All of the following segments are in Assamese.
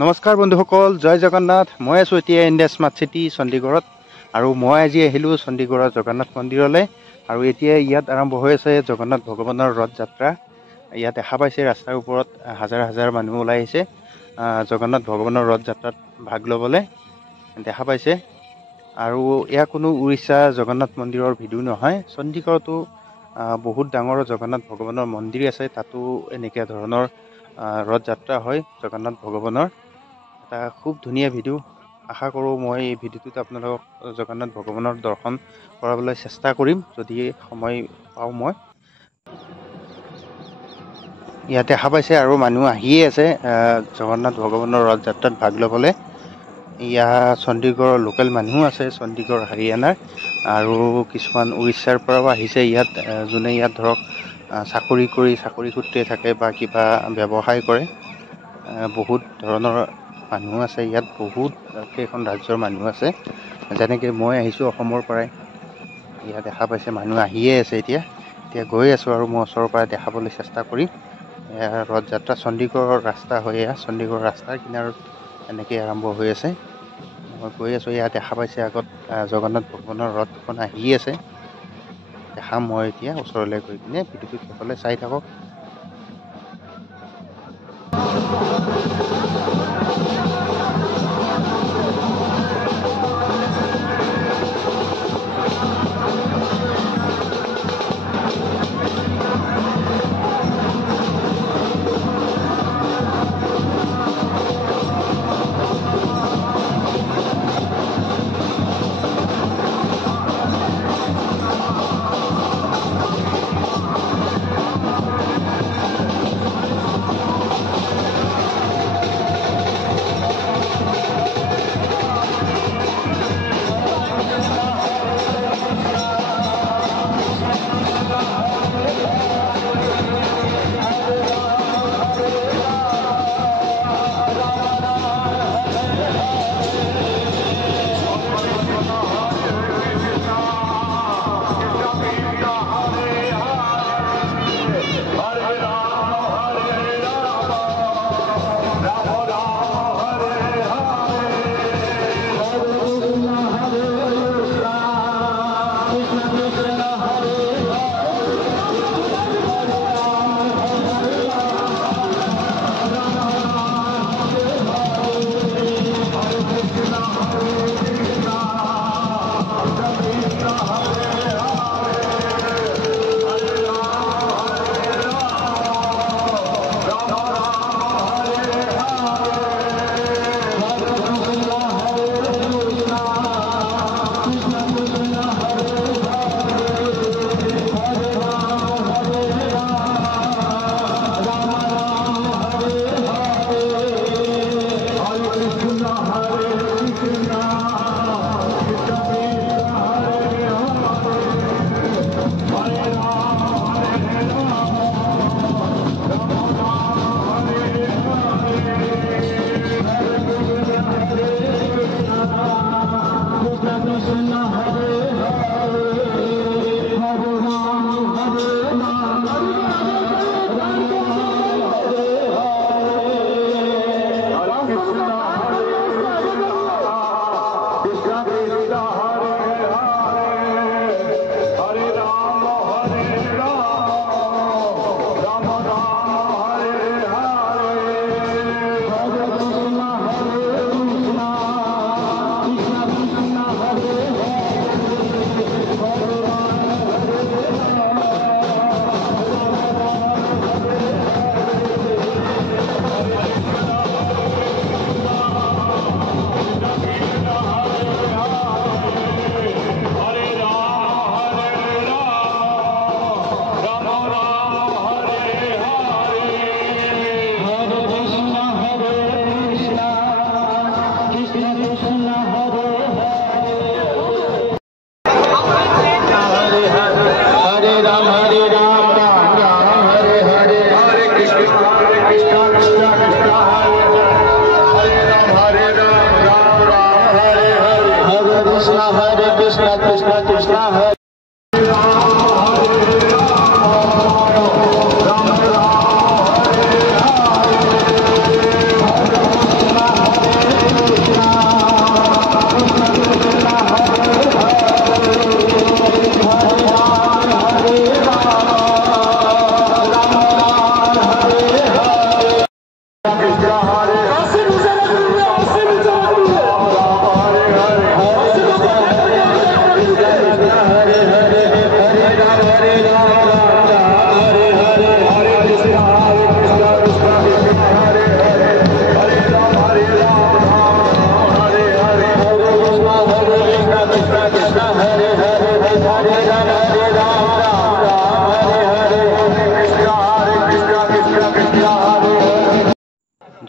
নমস্কাৰ বন্ধুসকল, জয় জগন্নাথ। মই আছোঁ এতিয়া ইণ্ডিয়া স্মাৰ্ট চিটি চণ্ডীগড়ত আৰু মই আজি আহিলোঁ চণ্ডীগড়ৰ জগন্নাথ মন্দিৰলৈ। আৰু এতিয়া ইয়াত আৰম্ভ হৈ আছে জগন্নাথ ভগৱানৰ ৰথ যাত্ৰা। ইয়াত দেখা পাইছে ৰাস্তাৰ ওপৰত হাজাৰ হাজাৰ মানুহ ওলাই আহিছে জগন্নাথ ভগৱানৰ ৰথ যাত্ৰাত ভাগ ল'বলৈ দেখা পাইছে। আৰু এয়া কোনো উৰিষ্যা জগন্নাথ মন্দিৰৰ ভিডিঅ' নহয়। চণ্ডীগড়তো বহুত ডাঙৰ জগন্নাথ ভগৱানৰ মন্দিৰ আছে, তাতো এনেকুৱা ধৰণৰ ৰথ যাত্ৰা হয় জগন্নাথ ভগৱানৰ। এটা খুব ধুনীয়া ভিডিঅ'। আশা কৰোঁ মই এই ভিডিঅ'টোত আপোনালোকক জগন্নাথ ভগৱানৰ দৰ্শন কৰাবলৈ চেষ্টা কৰিম যদি সময় পাওঁ। মই ইয়াত দেখা পাইছে আৰু মানুহ আহিয়ে আছে জগন্নাথ ভগৱানৰ ৰথ যাত্ৰাত ভাগ ল'বলৈ। ইয়াত চণ্ডীগড়ৰ লোকেল মানুহ আছে, চণ্ডীগড় হাৰিয়ানাৰ আৰু কিছুমান উৰিষ্যাৰ পৰাও আহিছে ইয়াত, যোনে ইয়াত ধৰক চাকৰি সূত্ৰে থাকে বা কিবা ব্যৱসায় কৰে। বহুত ধৰণৰ মানুহ আছে ইয়াত, বহুত কেইখন ৰাজ্যৰ মানুহ আছে। যেনেকৈ মই আহিছোঁ অসমৰ পৰাই। ইয়াত দেখা পাইছে মানুহ আহিয়ে আছে। এতিয়া গৈ আছোঁ আৰু মই ওচৰৰ পৰা দেখাবলৈ চেষ্টা কৰিম। ৰথ যাত্ৰা চণ্ডীগড়ৰ ৰাস্তা হৈ চণ্ডীগড় ৰাস্তাৰ কিনাৰত এনেকৈ আৰম্ভ হৈ আছে। মই গৈ আছোঁ। ইয়াত দেখা পাইছে আগত জগন্নাথ ভগৱানৰ ৰথখন আহি আছে। দেখাম মই এতিয়া ওচৰলৈ গৈ কিনে। ভিডিঅ'টো শেষলৈ চাই থাকক।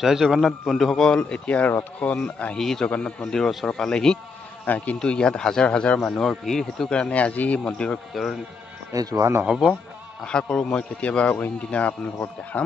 জয় জগন্নাথ বন্ধুসকল, এতিয়া ৰথখন আহি জগন্নাথ মন্দিৰৰ ওচৰ পালেহি, কিন্তু ইয়াত হাজাৰ হাজাৰ মানুহৰ ভিৰ, সেইটো কাৰণে আজি মন্দিৰৰ ভিতৰত যোৱা নহ'ব। আশা কৰোঁ মই কেতিয়াবা অইন দিনা আপোনালোকক দেখাম।